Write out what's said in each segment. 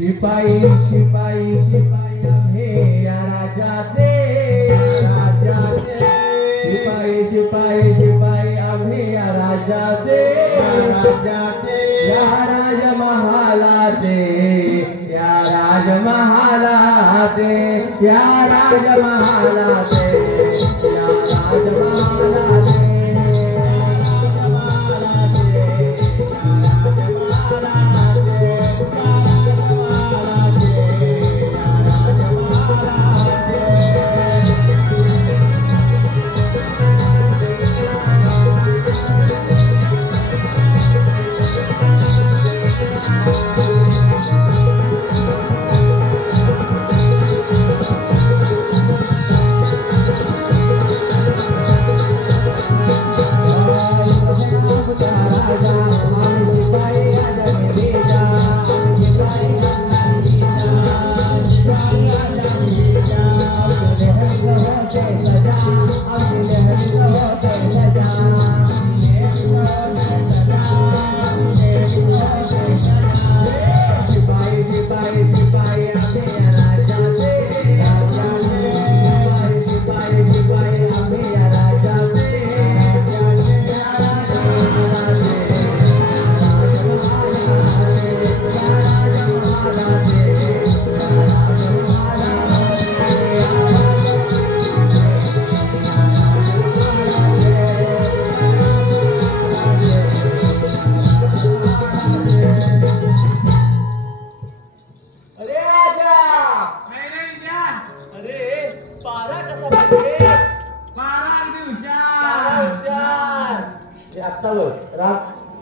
शिपाई शिपाई शिपाई आम्ही या राजाचे शिपाई शिपाई शिपाई आम्ही या राजाचे या राजमहालाचे या राजमहालाचे या राजमहालाचे या राजमहालाचे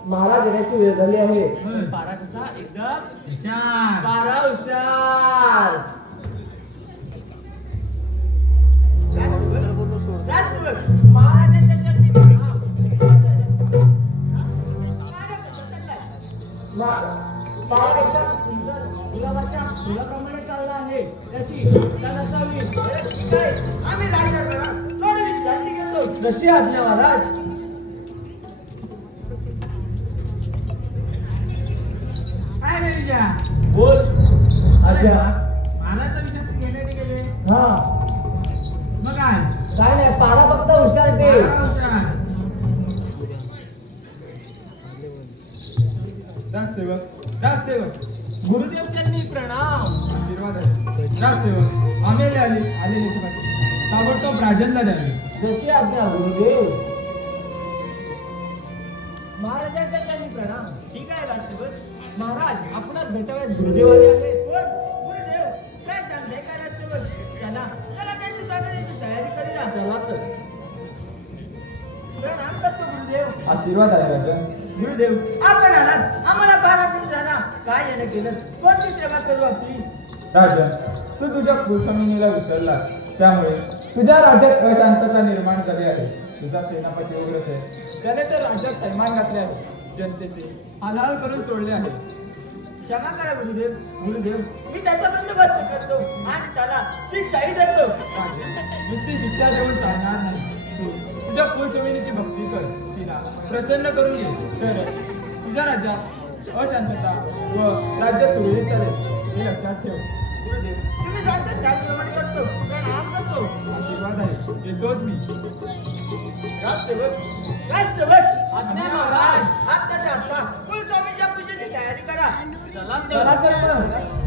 महाराज येण्याची वेळ झाली आहे. पारा कसा एकदम पारा हुशार. महाराजांच्या चरणी गुलाबाच्या फुलाप्रमाणे चालला आहे. त्याची नसावी आम्ही थोडी विश्रांती घेतो. जशी आज्ञा महाराज. बोल आज्ञा. महाराजचा विचार घेण्याने गेले. हा मग काय नाही पारा फक्त हुशार ते. राजसेवक गुरुदेव चरणी प्रणाम. आशीर्वाद आहे. राजसेवक आम्ही आलेले ताबडतोब राजनला द्यावे. जशी आज्ञा गुरुदेव. महाराजांच्या चरणी प्रणाम. ठीक आहे राजसेवक. महाराज आपणास भेटाव्यास गुरुदेव आले आहेत. कोण गुरुदेव काय सांगताय का राजसेवक? चला चला त्यांच्या स्वागताची तयारी करूया. चला तर. प्रणाम करतो गुरुदेव. आशीर्वाद आहे राजन. गुरुदेव आपण आलात आम्हाला 12 दिन झाला. काय येणं केलं? कोणती सेवा करू आपली? राजन तू तुझ्या कुलस्वामिनीला विसरलास. त्यामुळे तुझ्या राज्यात अशांतता निर्माण झाली आहे. तुझा सेनापती उग्रच आहे. त्याने तर राज्यात थैमान घातले आहे. जनतेचे हालहाल करून सोडले आहे. क्षमा करा गुरुदेव. गुरुदेव मी त्याचा बंदोबस्त करतो आणि त्याला शिक्षाही देतो. नुसती शिक्षा देऊन चालणार नाही. तू तुझ्या कुलस्वामिनीची भक्ती कर. तिला प्रसन्न करून घे. तर तुझ्या राज्यात अशांतता व राज्य सुरळीत चालेल. हे लक्षात ठेव. गुरुदेव तुम्ही सांगता त्याप्रमाणे करतो. प्रणाम करतो. आशीर्वाद आहे. येतोच मी. राजसेवक राजसेवक आज्ञा महाराज. आत्ताच्या आत्ता कुलस्वामीच्या पूजेची तयारी करा. चला चला तर. तर.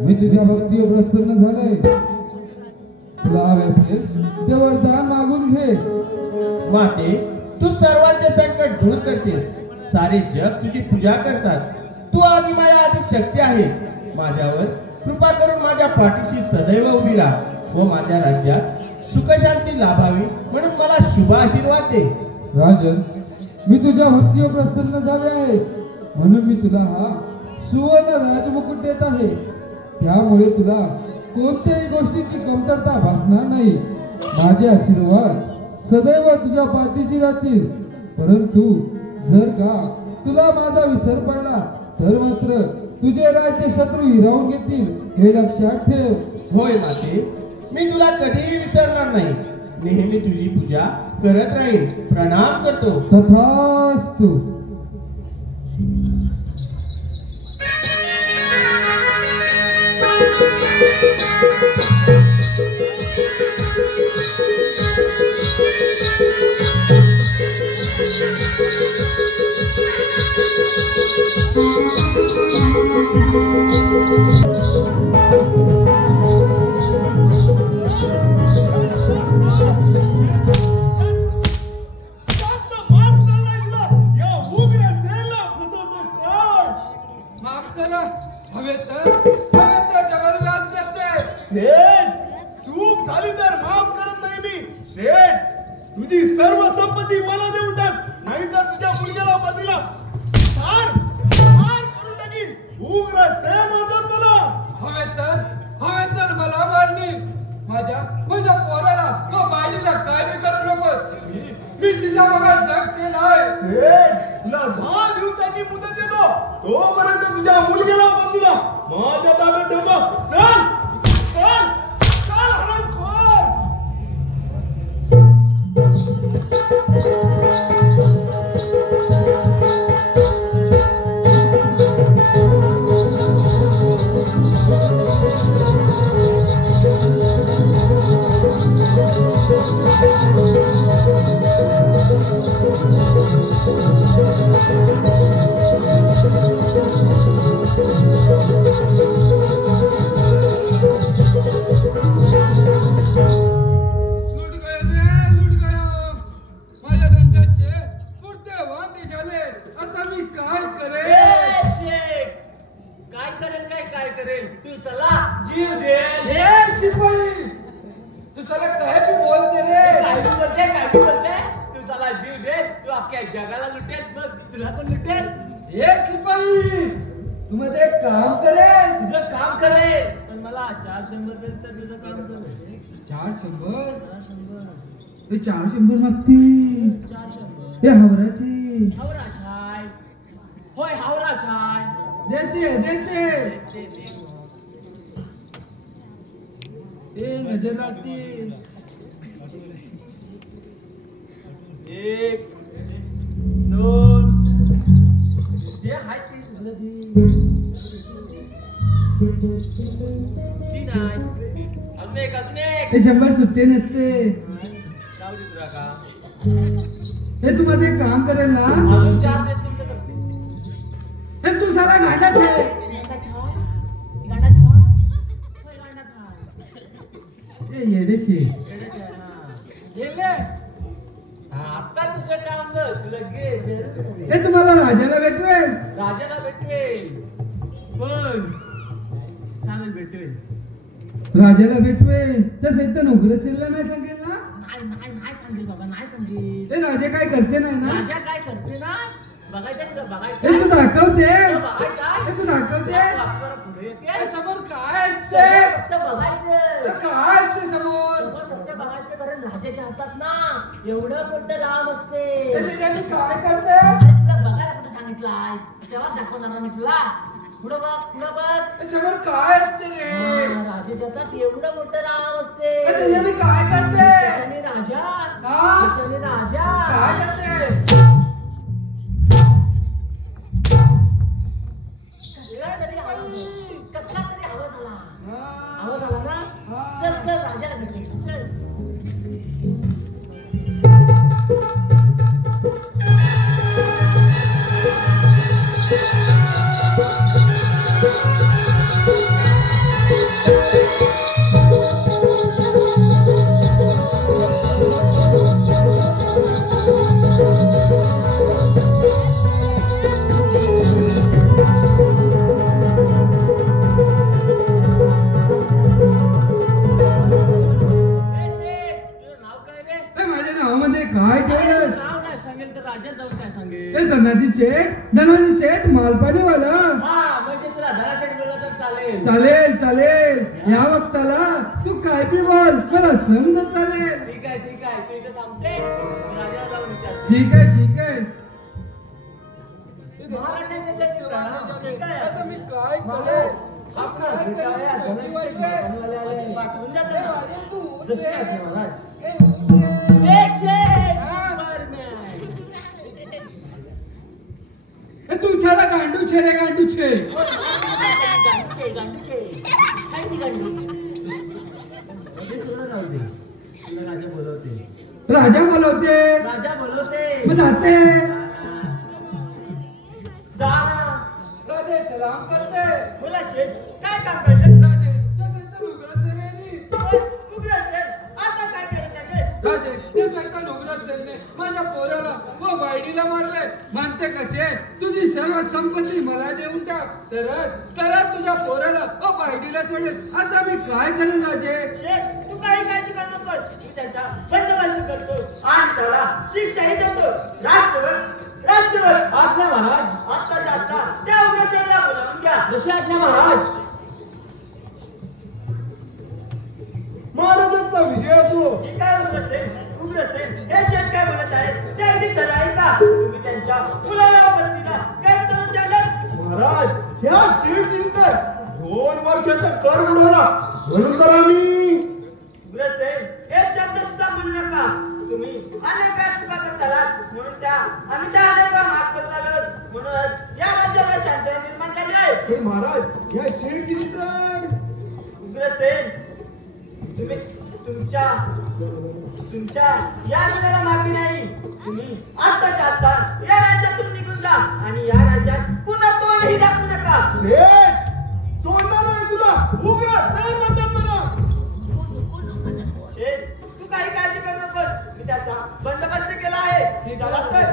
मी तुझ्या भक्तीवर प्रसन्न झालोय. तुला हवे असेल ते वरदान मागून घे. माते, तू सर्वांचे संकट दूर करतेस. सारे जग तुझी पूजा करतात. तू आधी माझ्या आधी शक्ती आहे. माझ्यावर कृपा करून माझ्या पाठीशी सदैव उभी राहा व माझ्या राज्यात सुखशांती लाभावी म्हणून मला शुभ आशीर्वाद दे. राजन, मी तुझ्या भक्तीवर प्रसन्न झाले आहे म्हणून मी तुला हा सुवर्ण राजमुकुट देत आहे. त्यामुळे तुला कोणत्याही गोष्टीची कमतरता भासणार नाही. माझे आशीर्वाद सदैव तुझ्या पाठीशी राहतील. परंतु जर का तुला माझा विसर पडला तर मात्र तुझे राज्य शत्रू हिरावून घेतील हे लक्षात ठेव. होय माते, मी तुला कधीही विसरणार नाही. नेहमी तुझी पूजा करत राहील. प्रणाम करतो. तथास्तु. चूक झाली तर माफ करत नाही मी. शेठ, तुझी सर्व संपत्ती मला देऊन टाक, नाहीतर तुझ्या मुलग्याला पतीला ठार करून टाकीन. उग्र सेन म्हणतात मला. हवे तर मला मारणी. माझ्या पोराला किंवा बाईला काय बी करू नकोस. मी तिच्या बघा जग केलाय. शेठ, तुला 10 दिवसाची मुदत देतो. तोपर्यंत तुझ्या मुलग्याला पतीला माझ्या ताब्यात ठेवतो. चल चल चल हरामखोर. जगाला लुटेल, मग तुला पण लुटेल. एक शिपाई, तू माझं एक काम करेल. तुझं काम करेल, पण मला 400 दिले तर तुझं काम करेल. 400? ते 400 मागतील. 400 ते हावराचे. हावराशाय. होय हावराशाय. देते. ते नजर लागतील. 1 2 हे हाय ती झालं ती. 3 आहे. अजून एक. ते 100 सुट्टे नसते. जाऊ दे तुला का. हे तू माझं एक काम करेल ना. अजून 4 दे तुमचं करते. हे तू सारा गांडा ठेव. गांडा छा. होय गांडा छा. हे येडेचे. गेले. आता तुझं काम बघ लगेच. हे तुम्हाला राजाला भेटवेल. राजाला भेटवेल. पण चालेल भेटवेल. राजाला भेटवेल तर सैतान उग्रसेनला नाही सांगेल ना. नाही सांगेल बाबा, नाही सांगेल. ते राजा काय करते नाही ना. राजा काय करते ना. बघायचं हे तू दाखवते. बघायचं. हे तू दाखवते. पुढे माहितीये समोर काय असते फक्त बघायचं काय असते समोर समोर फक्त बघायचं कारण राजाच्या हातात ना एवढं मोठं लांब असते त्याच्याने काय करते अरे तुला बघायला कुठं सांगितलंय तेव्हा दाखवणार मी तुला पुढं बघ समोर काय असते रे राजाच्या हातात एवढं मोठं लांब असते त्याच्याने काय करते त्याच्याने राजा हा? त्याच्याने राजा काय करते कसला तरी आवाज आला हा. आवाज आला ना हा. चल चल राजाला भेटू चल माझ्या नावामध्ये काय ठेवलं नाव काय सांगेल तर राजा जाऊन काय सांगेल ते धनाजी शेठ मालपाणीवाला हा म्हणजे तुला धनाशेठ बोलला तर चालेल चालेल चालेल या वक्ताला तू काय बी बोल मला समज चालेल ठीक आहे तू इथं थांबते मी राजाला जाऊन विचारते ठीक आहे महाराजांच्या जन्मी ठीक आहे आता मी काय करेल अख्खा भिकाऱ्या धनाशेठ मालपाणीवाले आले. पाठवून द्या त्याला. जशी आहे महाराज तुझ्याला गांडू छे रे गांडू छे राजा बोलवते मग जाते राजे सलाम करते बोला शेठ काय काम करत राजे ते उग्रसेनी आता काय केलं त्याने राजे ते सैतान उग्रसेनने माझ्या पोराला व बायडीला मारले म्हणते कसे तुझी सर्व संपत्ती मला देऊन टाक तरच तुझ्या पोराला व बायडीला सोडेल आता मी काय करेन राजे शेठ तू काही काळजी करू नकोस मी त्यांचा बंदोबस्त करतो आणि त्याला शिक्षाही देतो राष्ट्रवर आज्ञा महाराज आता त्या उग्रसेनला बोलावून घ्या जशी आज्ञा महाराज महाराजांचा विजय असो जे काय उग्रसेन हे शेठ काय म्हणत आहेत ते अगदी खरं आहे का तुम्ही त्यांच्या मुलाला पत्नीला काय करून चालत महाराज ह्या शिवचिंतन 2 वर्षाचा कर उडवला म्हणून तर आम्ही उग्रसेन हे शब्द सुद्धा म्हणू नका तुम्ही अनेक वेळा चुका करतालात म्हणून आम्ही त्या अनेक वेळा माफ करत आलो म्हणून या राज्याला शांती निर्माण झाली आहे हे महाराज ह्या शिवचिंतन उग्रसेन तुम्ही तुमच्या या मुलाला माफी नाही तुम्ही आत्ताच्या आत्ता या राज्यातून निघून जा आणि या राज्यात पुन्हा तोंडही दाखवू नका शेठ सोडणार नाही तुला उग्र सर म्हणतात मला शेठ तू काही काळजी करू नकोस मी त्याचा बंदोबस्त केला आहे चला तर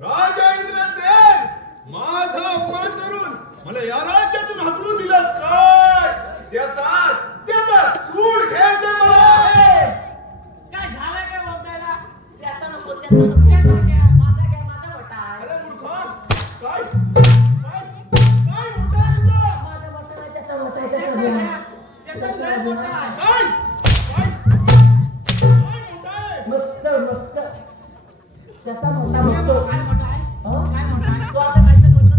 राजा इंद्रसेन माझा अपमान करून मला या राज्यातून हाकलून दिलास काय त्याचा सूड घ्यायचा मला काय झालं काय बोलतायला त्याचा नको घ्या माझा वटा आहे अरे मूर्खा काय मोठा आहे तुझा माझा वटा आहे त्याचा वटा आहे त्याचा वटा आहे काय मोठा आहे मस्त त्याचा मोठा बघतो काय मोठा आहे काय मोठा आहे तो आता काय बोलतो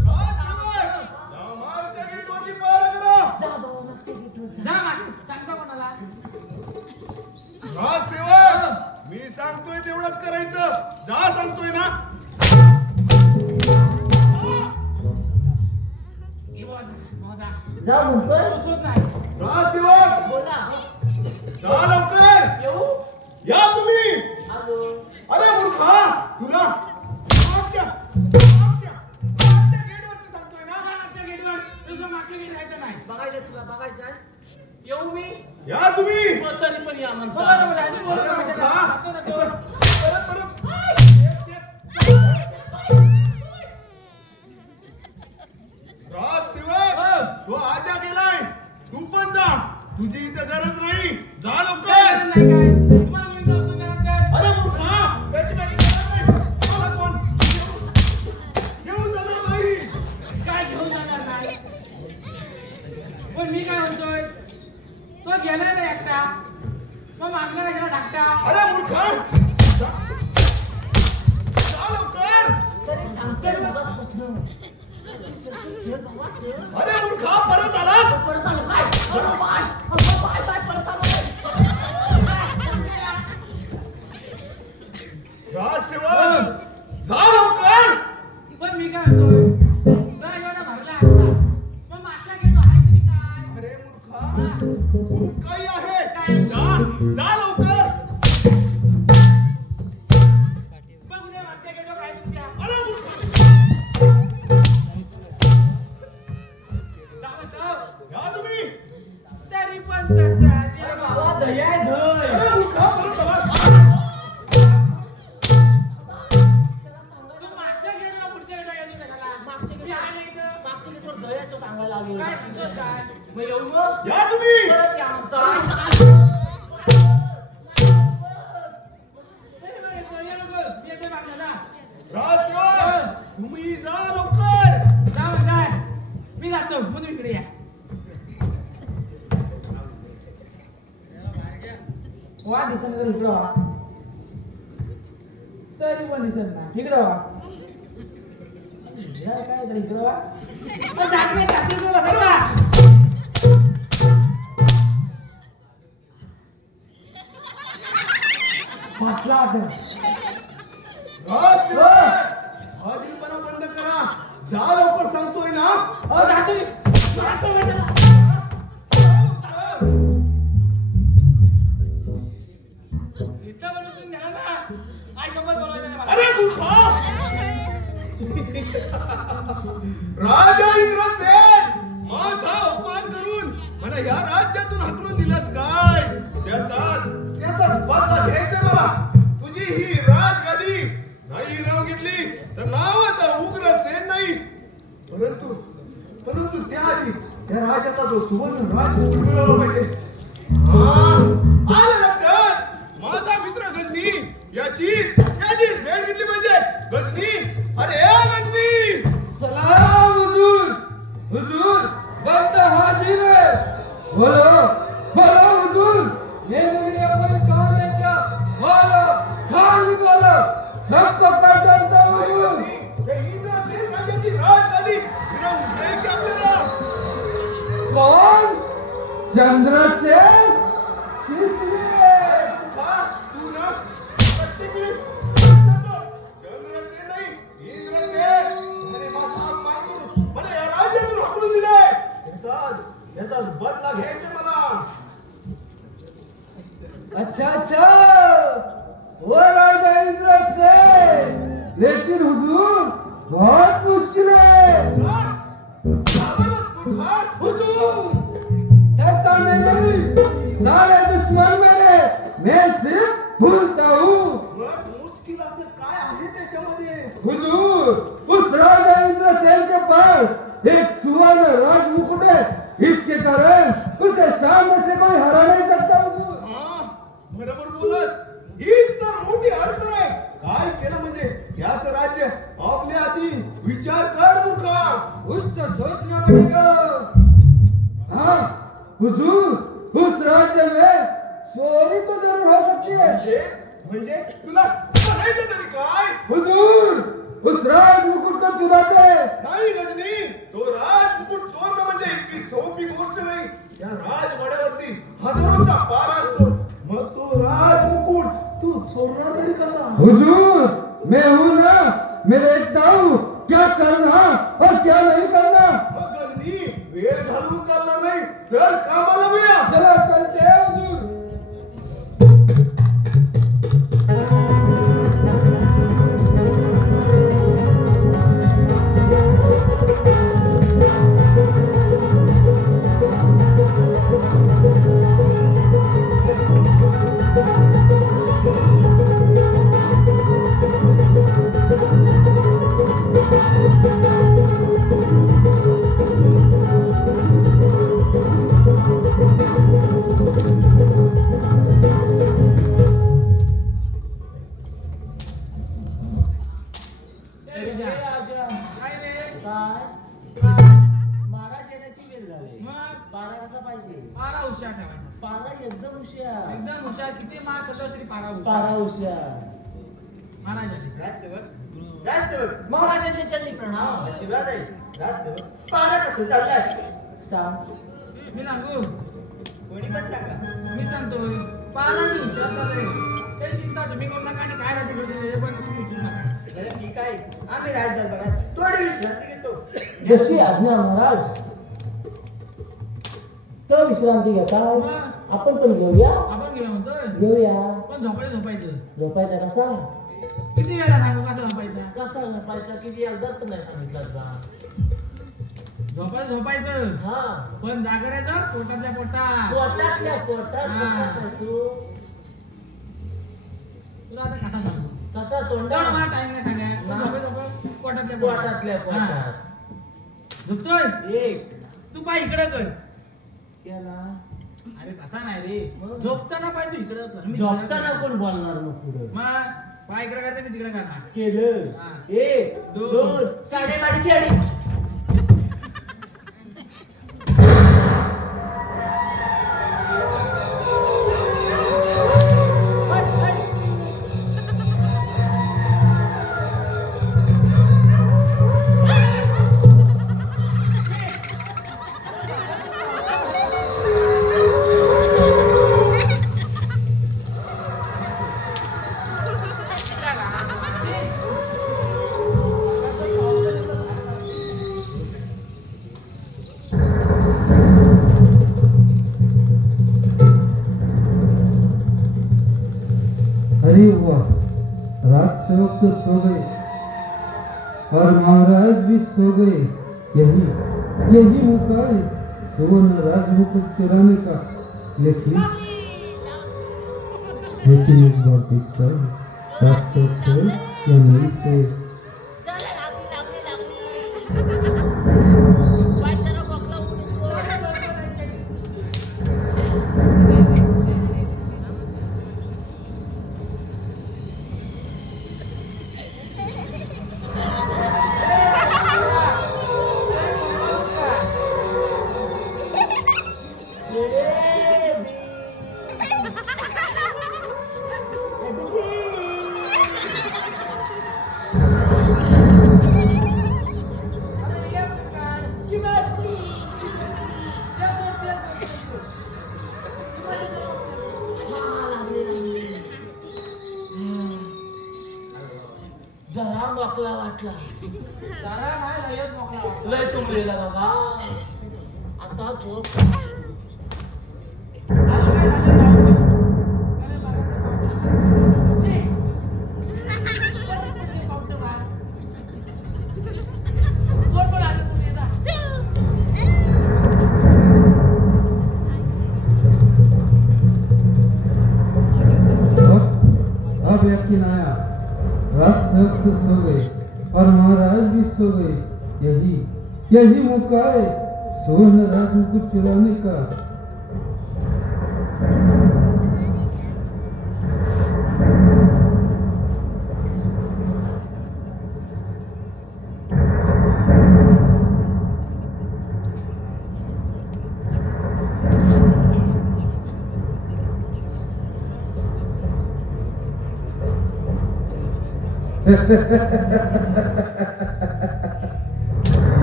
मालच्या गेटवरती पार करा जा बाबा नक्की जा मागे सांगतो कोणाला हा सेवक मी सांगतोय तेवढंच करायचं जा सांगतोय ना जा म्हणतोय हा सेवक बोला जा लवकर येऊ या तुम्ही आलो अरे मूर्खा तुला मागच्या गेटवरती सांगतोय ना गेटवर तुझं मागे गेट आहे का नाही बघायचं तुला बघायचं आहे येऊ मी या तुम्ही तरी पण या म्हणतो अरे मूर्खा परत राज सेवक तो आजा गेलाय. तू पण जा. तुझी इथं गरज नाही. जा लवकर. नाही काय तुम्हाला मी जातो तुम्ही आणताय. अरे मूर्खा, त्याची काही गरज नाही. मला कोण घेऊन जाणार नाही. काय घेऊन जाणार नाही पण मी काय म्हणतोय तो गेलाय ना एकटा मग मागणार गेला धाकटा. अरे मूर्खा, जा लवकर. तरी सांगतोय मगाचपासून. अरे मूर्खा, परत आलास. परत आलो काय? अरे बाय, अगं बाय बाय परत आलो काय? राजसेवक, जा लवकर. पण मी काय म्हणतोय नाही एवढा भरला आता मग मागचा घेतो आहे तरी काय. अरे मूर्खा, खूप काही आहे. जा, जा लवकर. बघ उद्या मागच्या घेतो काय तुमच्या. अरे मूर्खा, जाऊ जाऊ या तुम्ही. तरी पण तसा अरे बाबा दही आहे दही. अरे मूर्खा, परत आलास. तू मागच्या घेतो पुढच्या घेतो येतो कशाला. मागच्या मी आहे ना इथं. मागच्या गेटवर दही आहे तो सांगायला लागेल. काय सांगतोस काय मग येऊ मग. या तुम्ही. परत या म्हणता. ये नको मी येते मागण्याला. राजसेवक, तुम्ही जा लवकर. जाऊ जाय मी जातो म्हणून इकडे या. वा दिसन तर इकडं वा. तरी पण दिसत नाही इकडं वा. हे काय तर इकडं वा. मग जात नाही का तू बसायचा. वाचला आता. राजसेवक, आदिलपणा बंद करा. जा लवकर, सांगतोय ना. अहो जातो मी. जातो मी त्याला. इथं बनवून घ्या ना. आई सोबत बोलवायचं नाही मला. अरे मूर्खा, राजा इंद्रसेन, माझा अपमान करून मला या राज्यातून हाकलून दिलास काय? त्याचाच बदला घ्यायचा मला. तुझी ही राजगादी नाही हिरावून घेतली तर नावाचा उग्रसेन नाही. परंतु त्याआधी त्या राजाचा जो सुवर्ण राजमुकुट मिळवला पाहिजे. आलं लक्षात. माझा मित्र गजनी याचीच भेट घेतली पाहिजे. गजनी, अरे गजनी. सलाम हुजूर. हुजूर बंद हाजिर है. बोलो बोलो हुजूर. मेरे लिए कोई काम है क्या? बोलो खाली बोलो. सबको कर डालता हूँ हुजूर. हे इंद्रसेन राजाची राजगादी हिरावून घ्यायची आपल्याला. कौन? चंद्रसेन? किस लिए? तू ना प्रत्येक वेळी सांगतो, चंद्रसेन नाही, इंद्रसेन. अरे माझा अपमान करून मला या राज्यातून हाकलून दिलंय. याचाच बदला घ्यायचा मला. अच्छा अच्छा वो राजा इंद्रसेन. लेकिन हुजूर बहुत मुश्किल है. हुजूर डरता मैं नहीं. सारे दुश्मन मेरे. मैं सिर्फ भूलता हूँ. मुश्किल असं काय आहे त्याच्यामध्ये? हुजूर उस राजा इंद्रसेन के पास एक सुवर्ण राजमुकुट है. इसके कारण उसे सामने से कोई हरा नहीं सकता हुजूर. बरोबर बोलत. हीच तर मोठी अडचण आहे. काय केलं म्हणजे याचं राज्य आपल्या हाती. विचार कर मूर्खा. कुछ तो सोचना पड़ेगा. हाँ हुजूर उस राज्य में चोरी तो जरूर हो सकती है. म्हणजे तुला म्हणायचं तरी काय? हुजूर उस राजमुकुट को चुराते हैं. नाही गजनी, तो राजमुकुट चोरणं म्हणजे इतकी सोपी गोष्ट नाही. या राजवाड्यावरती हजारोंचा पारा असतो. मग तो राजमुकुट तू चोरणार तरी कसा? हुजूर मैं हूँ ना. मैं देखता हूँ क्या करना और क्या नहीं करना. मग गजनी, वेळ घालून चालणार नाही. चल कामाला मिळा. चलो चलते हैं हुजूर. हुशार ठेवायचा. पारा एकदम हुशार. एकदम हुशार. किती मार खाल्लं तरी पारा पारा हुशार. हुशार. महाराजांनी. राजसेवक राजसेवक महाराजांच्या चरणी प्रणाम. आशीर्वाद आहे. राजसेवक पारा कसं चाललाय सांग. मी सांगू. कोणी पण सांगा. मी सांगतोय. पारा मी विचारतो ते चिंता तुम्ही करू नका आणि काय राहते ते पण तुम्ही विचारू नका. बरं ठीक आहे. आम्ही राजदरबारात थोडी विश्रांती घेतो. जशी आज्ञा महाराज. तर विश्रांती घेता आपण पण घेऊया. आपण गेलो म्हणतोय. घेऊया. पण झोपायचं. झोपायचा कसा? किती वेळा सांगू कसं झोपायचं? कसा झोपायचा किती एकदाच नाही सांगितलं का? झोपायचं. हा. पण जागरायचं पोटातल्या पोटात. पोटातल्या पोटात हा. कसा खायचो? तुला आता कसा सांगू? कसा पण तोंडात? मला टाइम नाही सांगाय. नाही. पोटातल्या पोटातल्या हा. पोटात. झोपतोय. एक तू पाय इकडे कर. त्याला अरे तसा नाही रे. मग? झोपताना पाय तू इकडे कर. मी झोपताना तिकडे कोण बोलणार मग पुढे? मग पाय इकडे करते मी तिकडे करणार. केलं. हा. एक दोन. दोन साडेमाडीची अडी. अरे वाह, राजसेवक तो सो गए और महाराज भी सो गए। यही मौका है सुवर्ण राजमुकुट चुराने का। लेकिन एक बार देखता है राजसेवक सोए या नहीं सोए। जरा मोकला वाटला. जरा नाही लयच मोकळा वाटला. लय तुंबलेला बाबा. आता झोप. आलं काय झालं जाऊ दे. अरे बघा ते पावतं बाहेर. कोण कोण आलं कोण येता? अब यकीन आया, राजसेवक तो सो गए और महाराज भी सो गए। यही मौका है सुवर्ण राजमुकुट चुराने का।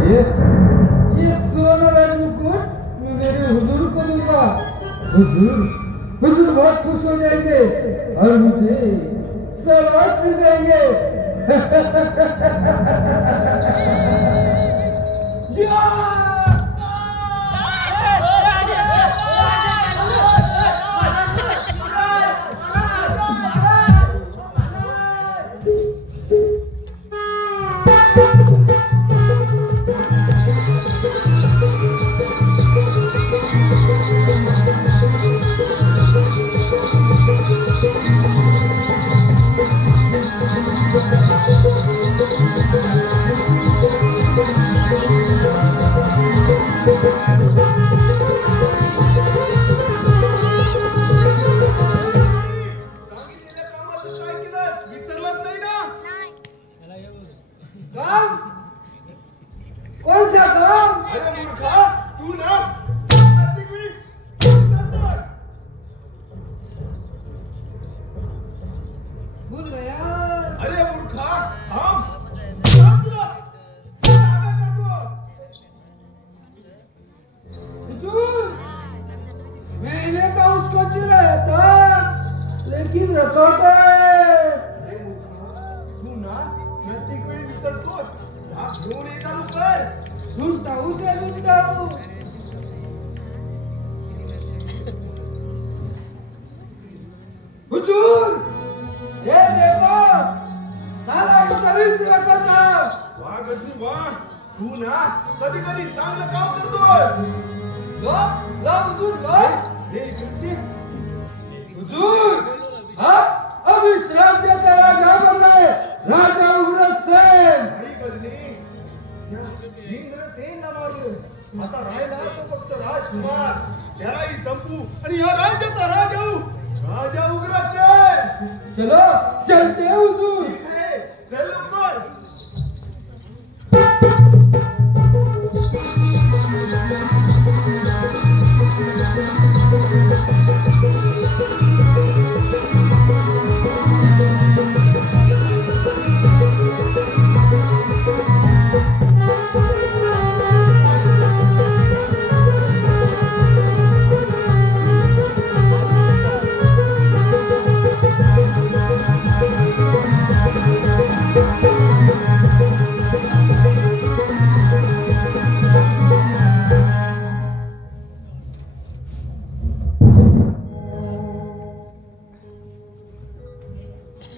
ये सुवर्ण राजमुकुट मैं मेरे हुजूर को दूंगा। हुजूर बहुत खुश हो जाएंगे और मुझे शाबाशी देंगे। स्कीम रखवतोय. तू ना प्रत्येक वेळी विसरतोस. जा घेऊन ये चालू कर. झुंटाऊ से झुंटाऊ. हुजूर, ये देखो, साला को तरीस रखा था. वाह गजनी वाह. तू ना कधी कधी चांगलं काम करतोस. लो हुजूर लो. हे इकडे. हुजूर, अब इस राज्य का राजा बन गए राजा उग्रसेन. नाही गजनी. इंद्रसेनला मारलं. आता राहिला तो फक्त राजकुमार. त्यालाही संपू आणि या राज्याचा राजा होऊ. राजा उग्रसेन. चलो चलते हैं हुजूर. ठीक आहे. चल लवकर.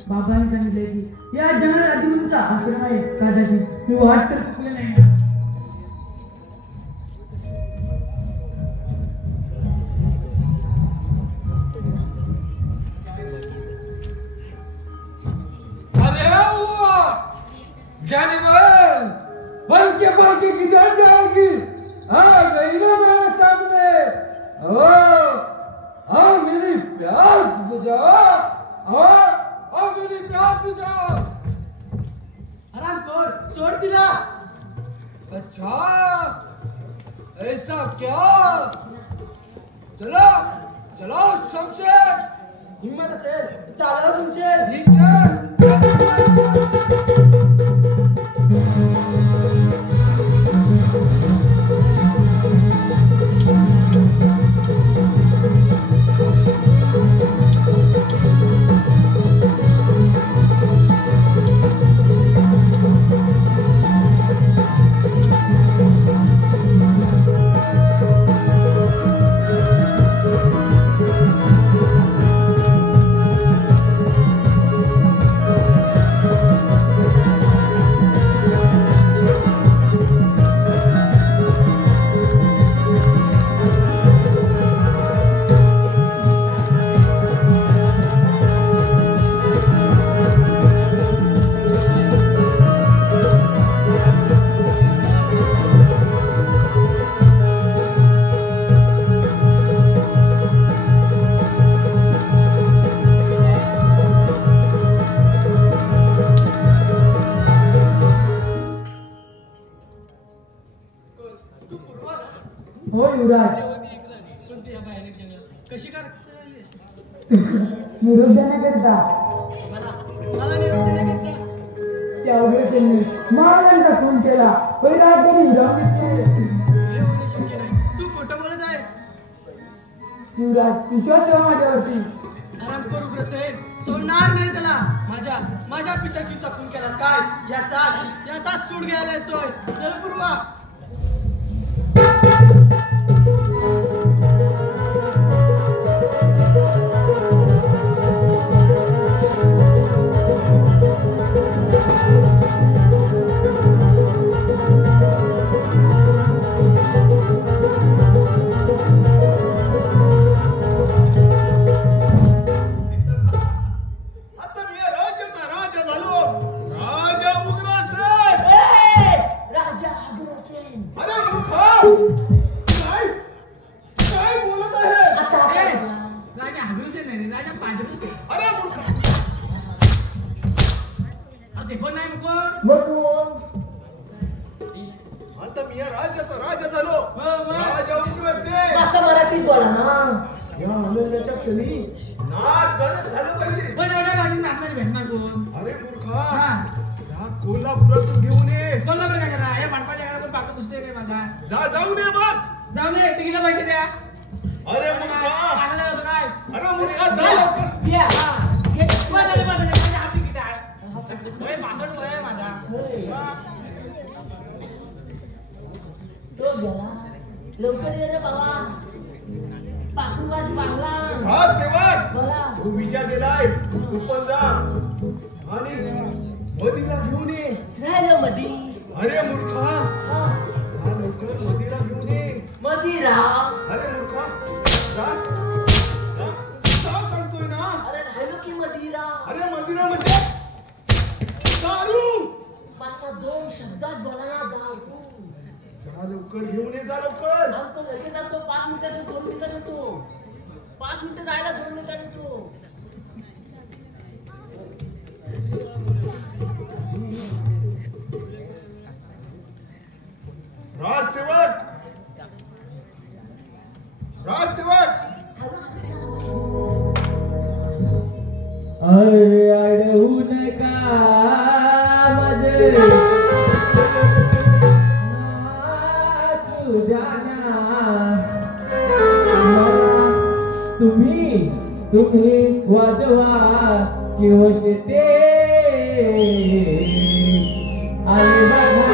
बाबांनी सांगितले की या जंगलात आदिमुनीचा आश्रम आहे. कदाचित मी वाट तर चुकले नाही. अरे हुआ जानवर बन के किधर जाएगी. आ गई ना मेरे सामने. ओ मेरी प्यास बुझाओ. मेरी प्यास बुझाओ. आराम कर. सोड तिला. अच्छा ऐसा क्या. चलो चलो शमशेर. हिम्मत असेल चालव समशेर. ठीक है. हो युवराज. कशी कर निरोप देण्याकरिता मला निरोप देण्याकरता त्या उग्रसेनने महाराजांचा खून केला. पहिला तरी विराम घेतले. हे होणे शक्य नाही. तू खोटं बोलत आहेस. युवराज विश्वास ठेवा माझ्यावरती. आराम कर उग्रसेन. सोडणार नाही त्याला. माझ्या पित्याशीचा खून केलास काय. याचा सूड घ्यायला येतोय. चल पूर्वा. मराठीत बोला ना. या आनंदाच्या क्षणी नाच गाणं झालं पाहिजे. पण एवढ्या गाडीत नाचणारी भेटणार कोण. अरे मूर्खा, या कोल्हापुरातून घेऊन ये. कोल्हापूर काय करा. हे माणसाच्या घरात बाकी दुसरे काय माझा. जाऊन ये मग. जाऊन ये. तिकीटला पैसे द्या. अरे मूर्खा, चांगलं होतं काय. अरे मूर्खा, जा लवकर. या. लवकर ये रे बाबा. पाठोपाठ बांगला. हा सेवक बोला. तू विजा दिलाय तू पण जा आणि मदीला घेऊन ये. राहिलं मधी. अरे मूर्खा हा. हा लवकर मदीला घेऊन ये. मदिरा. अरे मूर्खा जा जा जा सांगतोय ना. अरे राहिलो की मदिरा. अरे मदिरा म्हणजे दारू. माझ्या 2 शब्दात बोला ना दारू. जा लवकर घेऊन ये जा लवकर. आमचं लगेच असतो 5 मिनिटात 2 मिनिटात येतो. 5 मिनिटं राहिला 2 मिनिटात येतो. राजसेवक राजसेवक अरे अडवू नका माझे नाचू द्याना. तुम्ही वाजवा किंवा शेते आले बघा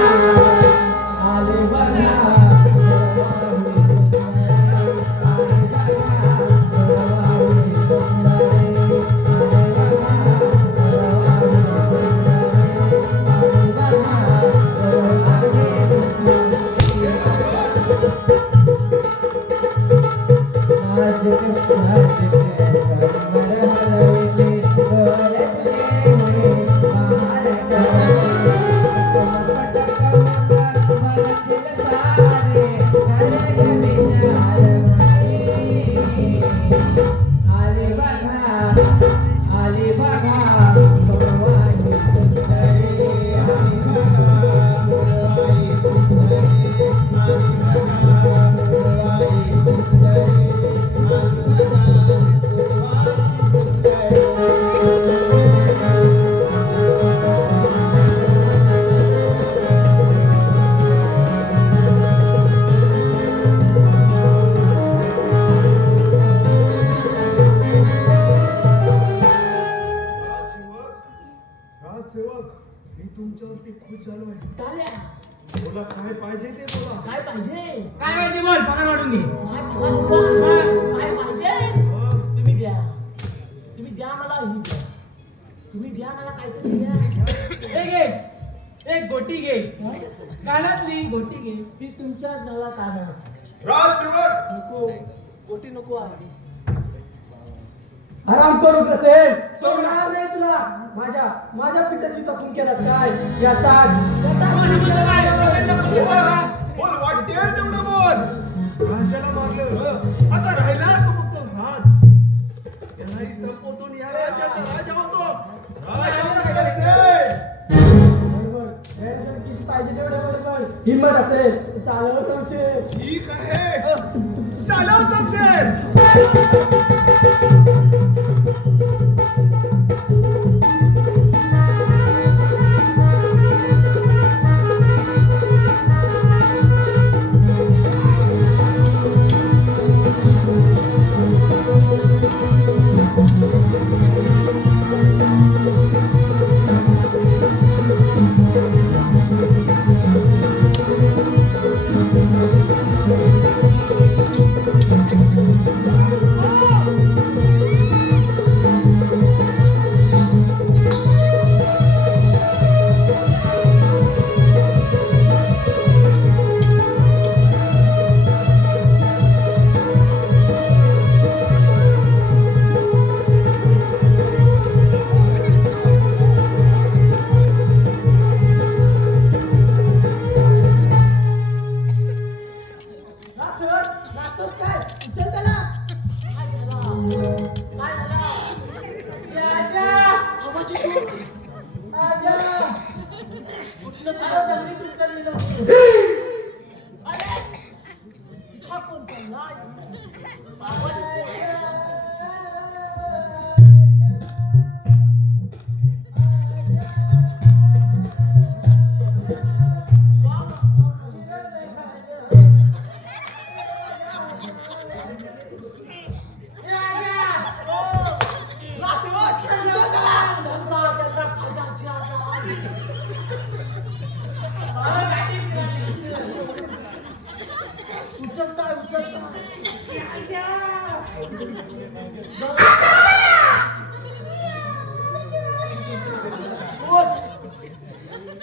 एक गोटी घे. कानातली गोटी घे. ती तुमच्या नळा कानात. राजसेवक नको गोटी नको आहे. आराम करू कसे सोडणार नाही तुला. माझ्या पिठाशी चकून केलास काय. याचा बोल वाटेल तेवढं बोल. राजाला मारलं आता राहिला तो फक्त राज. यालाही संपवून या राज्याचा राजा होतो. किती पाहिजे तेवढे बरोबर हिंमत असेल चालव समशेर. ठीक आहे चालव समशेर.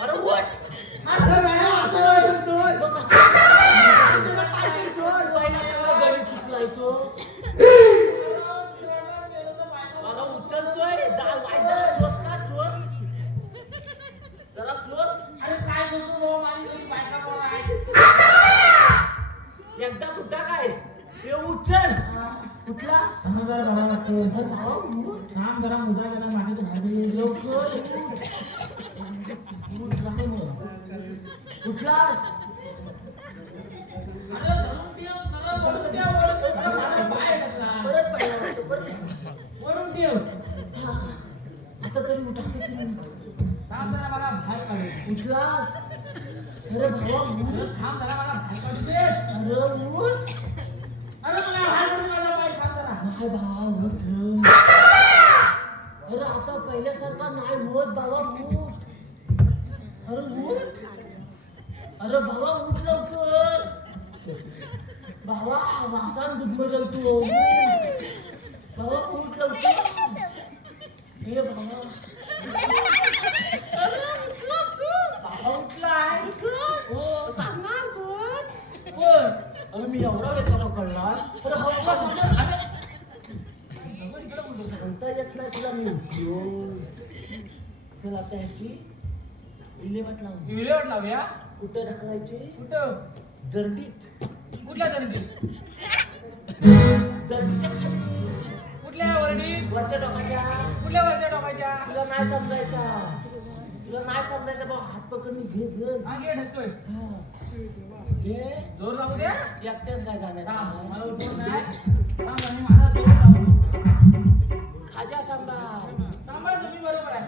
अरे उठ. अरे गाड्या असं वाटतोय. त्याचा पाय सोड. पहिला सगळा गणित चुकलाय तो. अरे उचलतोय. जरा श्वास काढ, श्वास. जरा श्वास. अरे काय बोलतो भाऊ, माझी तुझी बायका कोण आहे? एकदा सुटा काय हे उचल. उठलास जरा भावा वाटतो. थांब जरा मुदा जरा माझी तू भाजी लवकर उठ राहा मग. उठलास. अरे धरून ठेव, सरळ वळून ठेव, वळून ठेव. अरे माझा पाय घातला. परत पाहिजे वळून ठेव. आता तरी उठा. थांब जरा मला भाई काढू. उठलास. अरे भावा उठ. थांब जरा मला भाई काढू दे. अरे उठ. अरे मला भाई काढू, माझा पाय थांब जरा. काय भावा उठ. अरे आता पहिल्यासारखा नाही होत बाबा उठ. अरे उठ. अरे भावा उठ लवकर. भावा वासान गुदमरल तू. भावा उठ लवकर. हे भावा बाबा उठलाय. हो सांगणार कोण कोण. अरे मी एवढा वेळ का पकडला. अरे हवा म्हणता येत नाही तुला मी उचलो. चल आता ह्याची विल्हेवाट लावू. विल्हेवाट लावूया. कुठं ढकलायची. कुठं? दर्डीत. कुठल्या दर्डी? दर्डीच्या खाली. कुठल्या वरडीत? वरच्या टोकाच्या. कुठल्या वरच्या टोकाच्या? तुला नाही समजायचा. तुला नाही समजायचा बा. हात पकडून घे घर. हा घे ढकतोय. घे. जोर लागू द्या. एकट्याच काय जाणार. मला उठवत नाही. आणि माझा जोर लागू. खाजा सांगा. सांभाळ तुम्ही बरोबर आहे.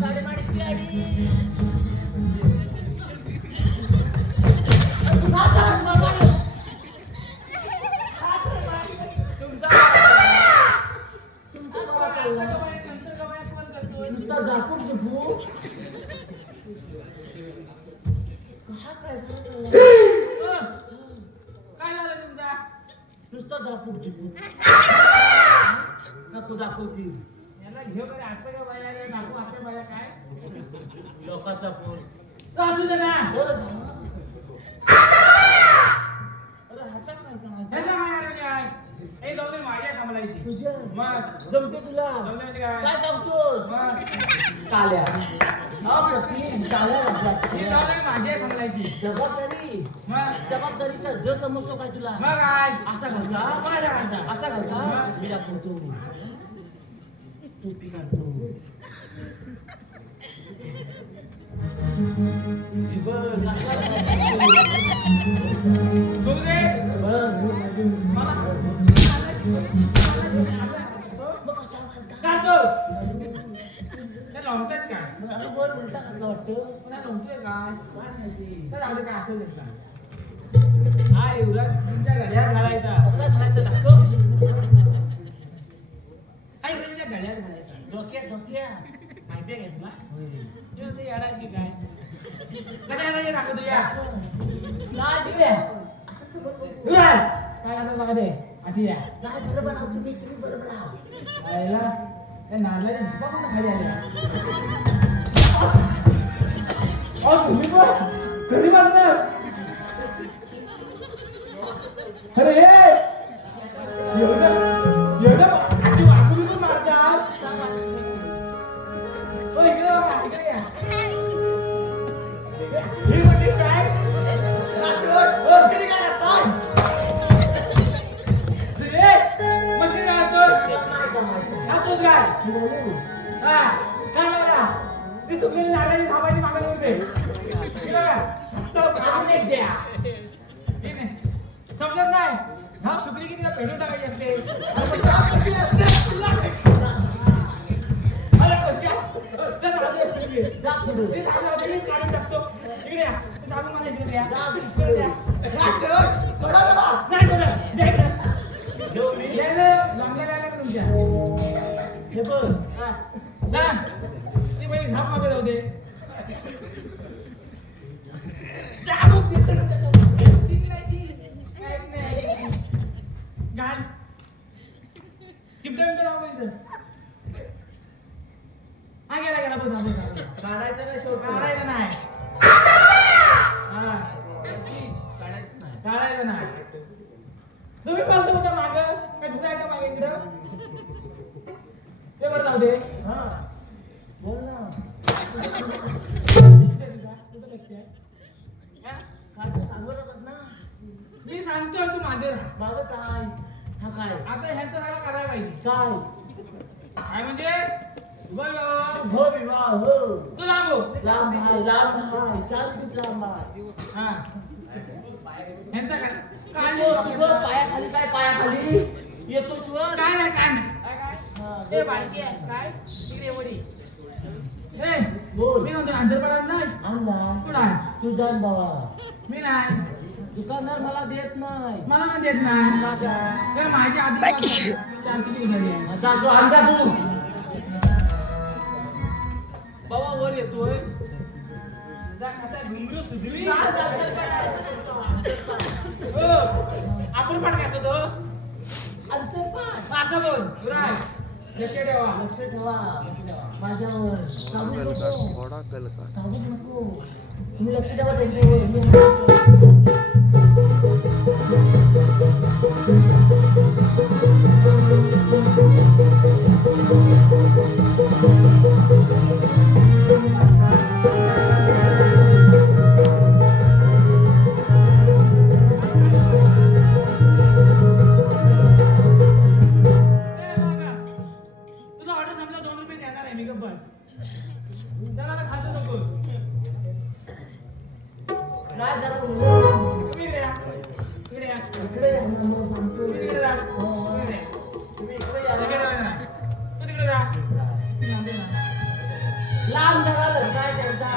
साडेमाडी पियाडी. नुसता झापूक झुपू. काय झालं तुमचा? नुसता झापूक झुपू. नको दाखवतील. याला घेऊ बरं. आता का बाया नाकू आता बाया काय लोकांचा फोन. असू दे ना. अरे हातात नाही का माझ्या? ह्याचा काय आरोग्य आहे? हे जाऊ दे, माझ्या सांभाळायची. तुझ्या मग जमते तुला. जाऊ दे म्हणजे काय? काय सांगतोस. मग काल्या. अप्रतिम काल्या हे वाजला. जाऊ दे, माझ्या सांभाळायची. जबाबदारी. मग जबाबदारीचा ज समजतो काय तुला. मग काय? असा घालता. माझ्या घालता. असा घालता. मी दाखवतो. टोपी घालतो. हे बघ, असा घालतो. जाऊ दे. मला मग कसा घालता. काढतो. ते लावतात काय? मला वर उलटा घातला वाटतं. पुन्हा लावतोय काय? काय माहिती. तर जाऊ दे, काय असेल ते काय. हा युवराज तुमच्या घड्यात घालायचा. कसा घालायचं दाखव. आई तुमच्या घड्यात घालायचा. डोक्यात माहिती आहे का तुला? ते होते येडायची काय? कशा येडायची दाखवतो या. नाही दिल्या. युवराज काय करतात बघा ते. अशी या. नाही बरोबर आहोत तुम्ही. तुम्ही बरोबर आहात. आईला त्या नारळाच्या झोपा पण खाली आल्या. अहो तुम्ही पण कधी बांधणार? अरे एवढं आजी वाकून पण मारतात. ओ इकडे बघा, इकडे या. ही म्हणजे काय? राजवट. ओ, इकडे काय करताय? रे, म्हणजे काय करतोय? खातोस काय? हा, काय बघा. ती सुकलेली नारळाची थांबायची मागणी होते. इकडे बघा. तो काढून एक द्या. ठीक आहे. समजत नाही. धाप सुकली की तिला पेटून टाकायची असते. अरे पण धाप कशी असते? अरे कशी असते? ते धाबे असते. जा पुढे. ते धाबे होते, मी काढून टाकतो. इकडे या. ते धाबे मला इकडे द्या. जा इकडे द्या. सोडा बाबा. नाही सोडा. द्या इकडे. घेऊन ये. यायला लांबल्या गायला का तुमच्या? हे बघ. हा. ना. ती पहिली धाप मागे जाऊ दे. जा बघ तिथं. घाल. चिपटा बिपटा लावू इथं. हा गेला गेला बघ काढायचं नाही शेवट काढायला नाही. हा काढायचं नाही. काढायला नाही. तुम्ही पालतो होता माग कसं आहे का मागे इकडं ते बरं जाऊ दे. हा बोल ना. तुझं लक्ष आहे हा? काय तू सांगत होतास ना मी सांगतोय तू मागे राहा. माझं काय हा काय आता ह्यांचं सगळं करायला पाहिजे. काय काय म्हणजे बोल हो विवाह हो तू लांब हो. लांब हाय 4 फूट लांब आहे. हा ह्यांचा काय काय तुझं पायाखाली काय पायाखाली येतोस वर काय नाही काय नाही हा, ए बारकी आहे काय तिकडे वडी ए बोल. मी म्हणतो अंतर पडायला नाही आणला कुठं आहे तुझा बाबा मी नाही दुकानदार मला देत नाही मला पण देत नाही तर माझी आधी 4 किलो झाली आहे. जा तू आणजा तू बाबा वर येतोय जा खाता घुंगरू सुधवी जा, जा, जा, जा. हो आपण पण काय तो अंतर पाठ. असं बोल राय लक्ष ठेवा लक्ष ठेवा माझ्यावर सांगू नको सांगू नको तुम्ही लक्ष ठेवा त्यांच्यावर मी तुझा ऑर्डर संपला 2 रुपये देणार आहे मी गप्पा त्याला खातो नको काय जरा तुम्ही इकडे या इकडे या इकडे या ना, मग सांगतो. तुम्ही इकडे जा हो, इकडे या. तुम्ही इकडे या इकडे ना. जा ना. तू तिकडे जा तुम्ही आणते ना. लांब झालं काय त्यांचा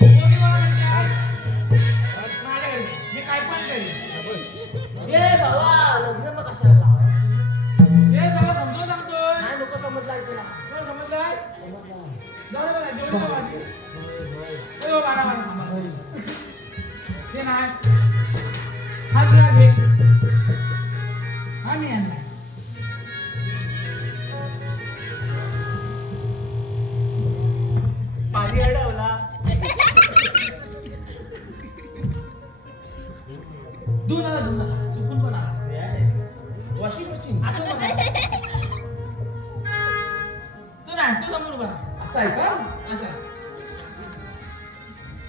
कोणी कोणाकडे आहे? माझ्याकडे मी काय पण करेन ए बाबा लग्न मग कशाला लावा? हे सगळं समजून सांगतोय नाही नको समजलाय तुला तुला समजलंय समजला जाऊ दे बघा जेवढी बघा ए हो बारा बारा थांबा. ते नाही हा तुला घे हा मी आणलाय पाणी अडवला दूध आला चुकून पण आला वॉशिंग मशीन असं बघा तू नाही तू समोर बघा असं आहे का असं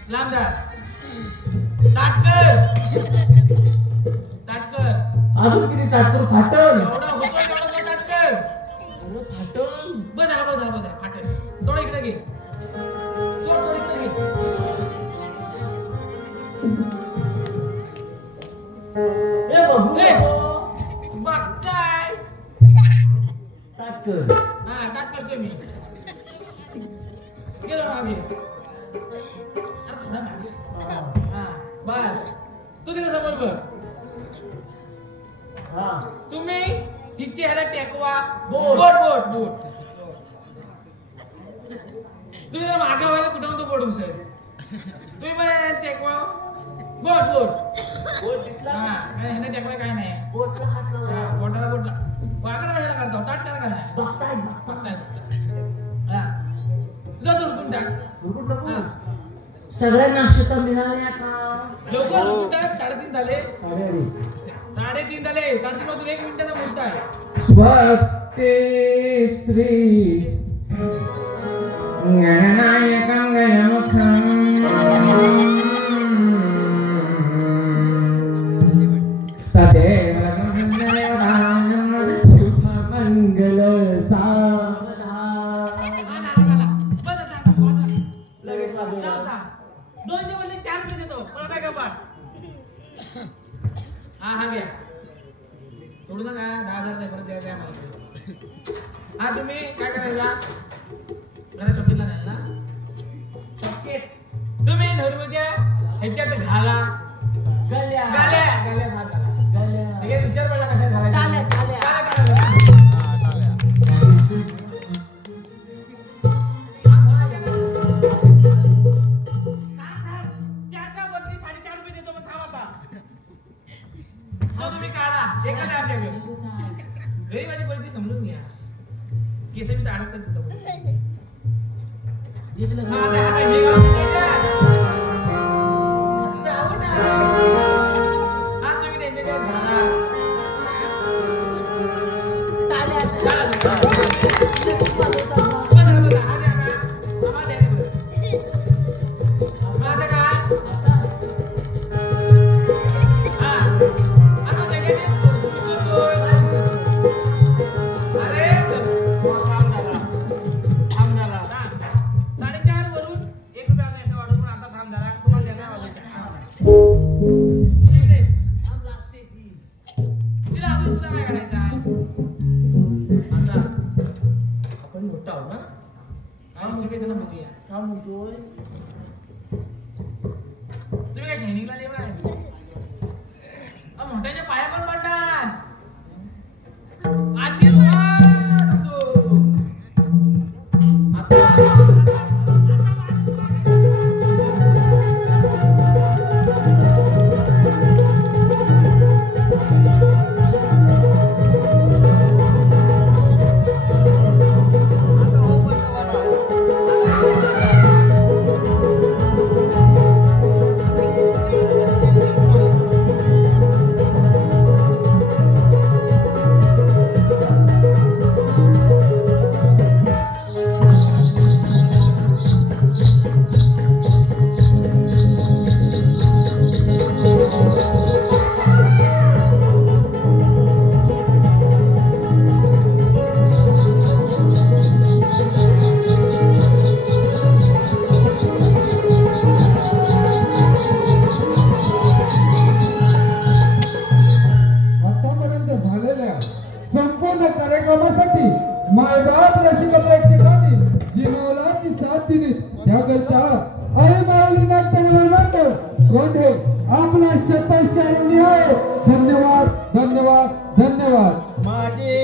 लांब जा ताटकर ताटकर अजून किती टाकतो फाटल एवढा होतो तेवढा तो ताटकर अरे फाटल बस झाला फाटल थोडं इकडे घे चोर चोर इकडे घे ए बघू ए! बघ काय टाकतो हा ताट करतोय मी गेलो मागे अरे थोडा मागे हा बस तू तिकडे समोर बघ हा तुम्ही हिची ह्याला टेकवा बोट. बोट बोट बोट तुम्ही जरा मागे व्हायला कुठं तो बोट उचल तुम्ही पण टेकवा बोट बोट बोट दिसला हा काय ह्याने टेकवाय काय नाही बोटला हात हा, लावला बोटाला बोट वाकडा व्हायला करतो ताट करा का नाही बघताय बघताय. हा तुझा दुर्गुण टाक बघू नको हा सगळ्यांना नक्षत्र मिळाल्या का लवकर दुर्गुण टाक 3:30 झाले अरे 3:30 झाले 3:30 मधून 1 मिनिटाचा मुहूर्त आहे स्वस्ति स्त्री गणनायकं गणमुखं सदैव मंगलवानं शुभमंगल सावधान. लगेच वाजव. 2च्या बदले 4 रुपये देतो परत आहे का पाठ हा हा घ्या थोडं ना 10,000 द्या परत द्या मला हा तुम्ही काय करायचा घरा शॉपिंगला नाही ना तुम्ही नवरीच्या ह्याच्यात घाला गल्या गाल्या गाल्या घाला गल्या ठीक आहे विचार पडला कशा घालायचं टाळ्या, टाळ्या. चारच्या बदली 4.5 रुपये देतो पण थांब आता तो तुम्ही काढा एखाद्या आपल्याकडे घरी माझी परिस्थिती समजून घ्या. केस मी अडकतात तिथं. हा, आता काय मी गावात नाही द्या. जाऊ ना. हा, तुम्ही त्यांचे काय म्हणा. मोठ्याच्या पाया पण पडतात. आशीर्वाद असो. संपूर्ण कार्यक्रमासाठी मायबाप रसिक प्रेक्षकांनी जी मौलाची साथ दिली त्याकरता आई माऊली नाट्य गोंधे आपला शतशरण आहे. धन्यवाद धन्यवाद धन्यवाद. माझे